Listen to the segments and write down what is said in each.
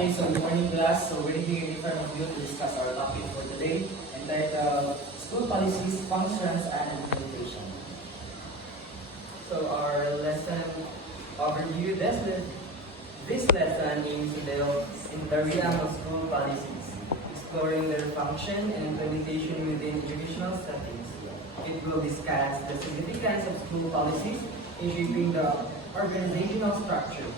Okay, so good morning class. So we're here in front of you to discuss our topic for today, entitled School Policies, Functions, and Implementation. So our lesson overview, this lesson aims to delve in the realm of school policies, exploring their function and implementation within educational settings. It will discuss the significance of school policies in shaping the organizational structure,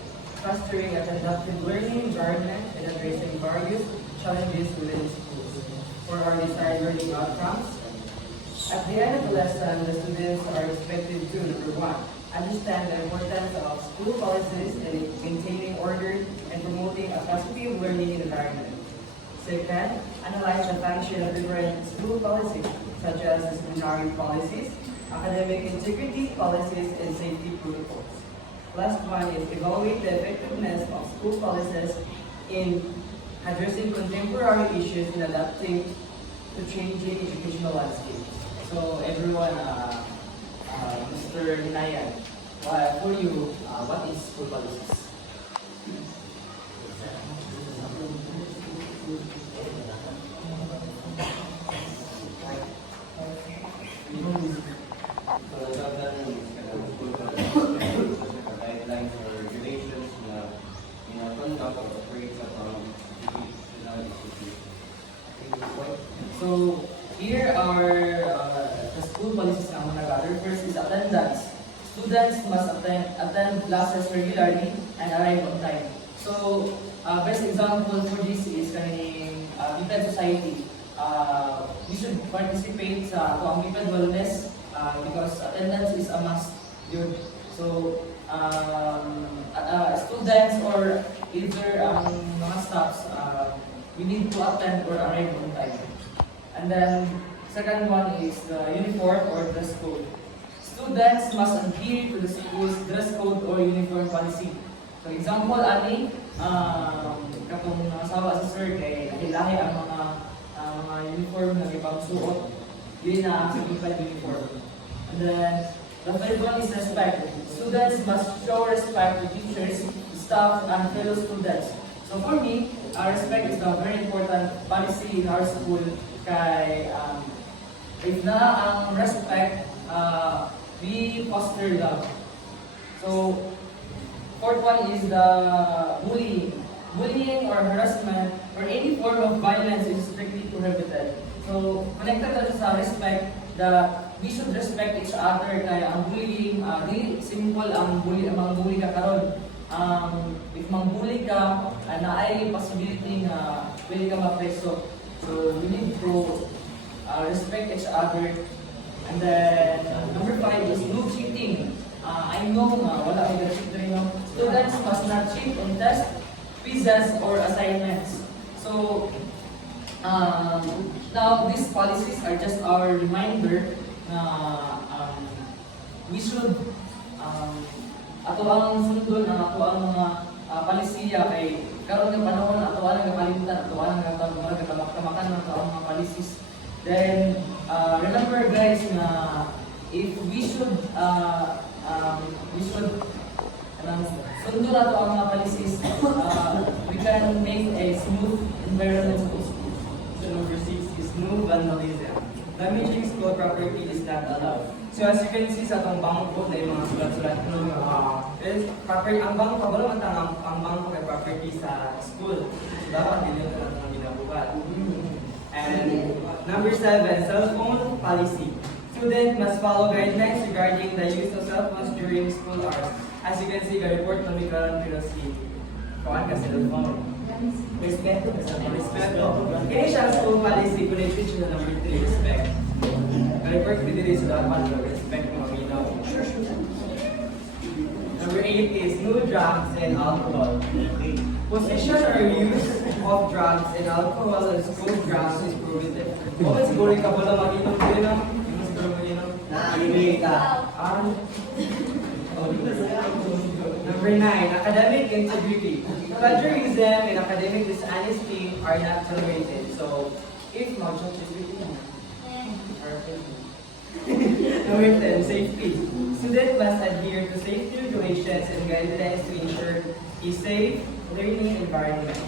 fostering a conducive learning environment, and addressing various challenges within schools for our desired learning outcomes. At the end of the lesson, the students are expected to, number one, understand the importance of school policies in maintaining order and promoting a positive learning environment. Second, analyze the function of different school policies, such as disciplinary policies, academic integrity policies, and safety protocols. Last one is evaluate the effectiveness of school policies in addressing contemporary issues and adapting to changing educational landscape. So everyone, Mr. Hinayan, for you, what is school policies? Guidelines or regulations na conduct or operates upon institution. So here are the school policies na mga nag-gather. First is attendance. Students must attend classes regularly and arrive on time. So best example for this is kaning Biped Society. We should participate sa ang Biped Wellness because attendance is a must. Yun. So students or either mga staffs, we need to attend or arrive on time. And then second one is the uniform or dress code. Students must adhere to the school's dress code or uniform policy. So example, ani, katong nasawa sa sir kay lahi ang mga uniform na ipagsuot, yun na ang signified uniform. And then the third one is respect. Students must show respect to teachers, staff, and fellow students. So for me, respect is a very important policy in our school. Kay if na ang respect, we foster love. So fourth one is the bullying. Bullying or harassment or any form of violence is strictly prohibited. So connected na sa respect that we should respect each other. Kaya ang bullying, di simple ang mga bully ka karon. If mang-bully ka, na ay possibility na pwede ka ma-preso. So we need to respect each other. And then number 5 is no cheating. I know wala kay cheat rin, no? Students must not cheat on tests, quizzes, or assignments. So now these policies are just our reminder na we should ato ang sundon ang ato ang mga palisiya kay karon nga panahon ato ang nakalimutan ato ang nagkamakan ng ato ang mga policies. Then remember guys na if we should sundon ato ang mga policies, we can make a smooth environment for school. So number 6 is no vandalism. Damaging school property is not allowed. So as you can see sa itong bangko na yung mga sulat-sulat property, ang bangko, wala man ang bangko ay property sa school. So dapat din yun ang ginabuhat. And number 7, cell phone policy. Students must follow guidelines regarding the use of cell phones during school hours. As you can see, the report na may karoon pero si Kuan ka cellphone. Respeto. Kaya siya school policy, connected siya sa number 3, respect. Report ko din sa dapat na respect mga minaw. Number 8 is no drugs and alcohol. Possession or use of drugs and alcohol and school grounds is prohibited. Bakit siguro ka pala mag-inom din no? Yung siguro mag-inom? Nakinig ka. Number 9, academic integrity. Plagiarism and academic dishonesty are not tolerated. So, if Number 10, safety. Students must adhere to safety regulations and guidelines to ensure a safe learning environment.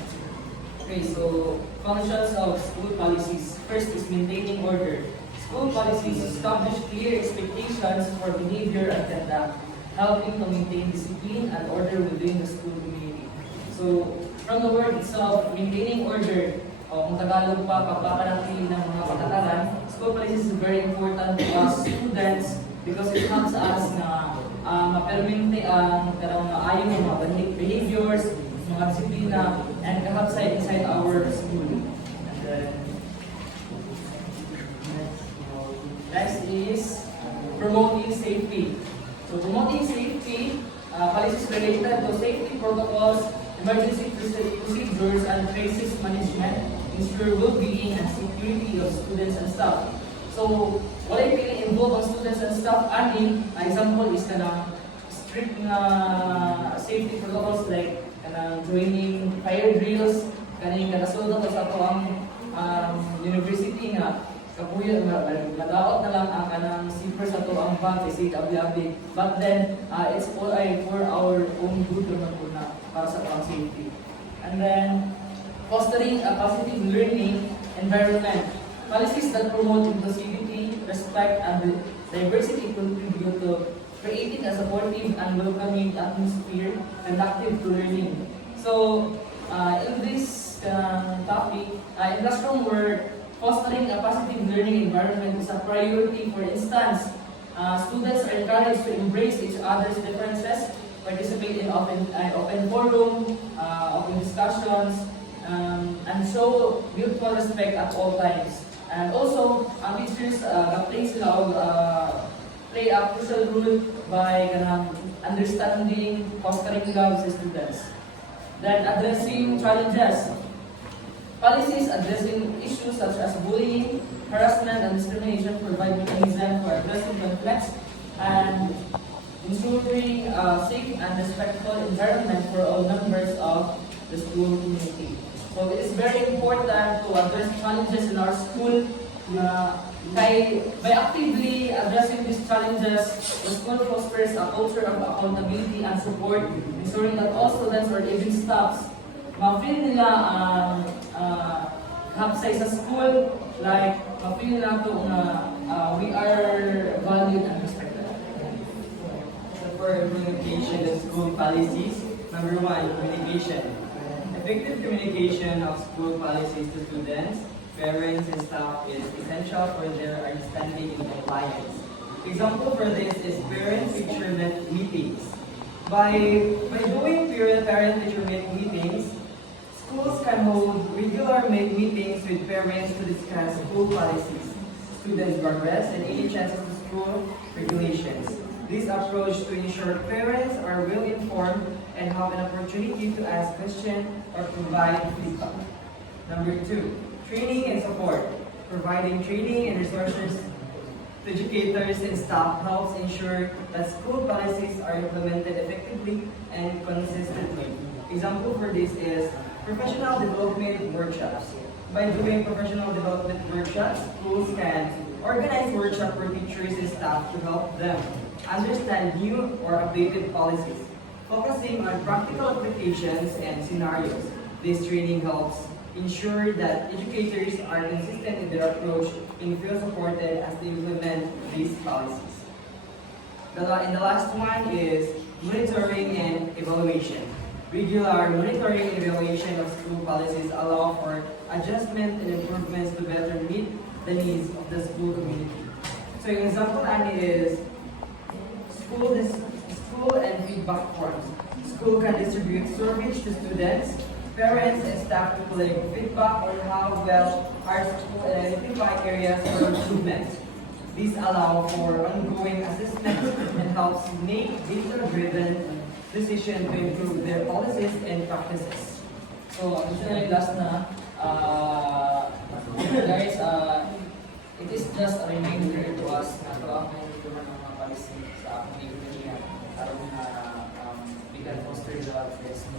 Okay, so functions of school policies. First is maintaining order. School policies establish clear expectations for behavior and conduct, helping to maintain discipline and order within the school community. So, from the word itself, maintaining order, o kung Tagalog pa, pagpapanatili ng mga patakaran, school policies is very important to us students because it helps us na ma-permente ang karang maayong mga behaviors, mga disiplina, and kahapsay inside our school. And then, next is promoting safety. So promoting safety, policies related to safety protocols, emergency procedures, and crisis management ensure well-being and security of students and staff. So, what I really involve ang students and staff, ani, example is kanang strict na safety protocols like kanang joining fire drills, kaning kadasulod ko sa ato ang university nga kapuyo madaot na lang ang kanang zipper sa ato ang bag kasi abi-abi. But then it's all for our own good naman po na para sa ato safety. And then fostering a positive learning environment. Policies that promote inclusivity, respect, and diversity contribute to creating a supportive and welcoming atmosphere conducive to learning. So, in this topic, in classroom where fostering a positive learning environment is a priority. For instance, students are encouraged to embrace each other's differences, participate in open forum, open discussions, and show mutual respect at all times. And also, ang teachers play a crucial role by understanding, fostering love sa students. Then addressing challenges. Policies addressing issues such as bullying, harassment, and discrimination provide mechanisms for addressing conflicts and ensuring a safe and respectful environment for all members of the school community. So it is very important to address challenges in our school. By actively addressing these challenges, the school fosters a culture of accountability and support, ensuring that all students or even staffs ma-feel nila ang hapsay sa school, like ma-feel nila to we are valued and respected. So for implementation of school policies, number 1, communication. Effective communication of school policies to students, parents, and staff is essential for their understanding and compliance. Example for this is parent-teacher meetings. By doing parent-teacher meetings, schools can hold regular meetings with parents to discuss school policies, students' progress, and any changes to school regulations. This approach to ensure parents are well informed and have an opportunity to ask questions or provide feedback. Number 2, training and support. Providing training and resources to educators and staff helps ensure that school policies are implemented effectively and consistently. Example for this is professional development workshops. By doing professional development workshops, schools can organize workshops for teachers and staff to help them understand new or updated policies, focusing on practical applications and scenarios. This training helps ensure that educators are consistent in their approach and feel supported as they implement these policies. And the last one is monitoring and evaluation. Regular monitoring and evaluation of school policies allow for adjustment and improvements to better meet the needs of the school community. So an example is school and feedback forms. School can distribute surveys to students, parents, and staff to collect feedback on how well our school identify areas for improvement. These allow for ongoing assessment and helps make data-driven decisions to improve their policies and practices. So, additionally, last na, guys, it is just a reminder to us na ito ang mga policy sa ating community para we can foster the best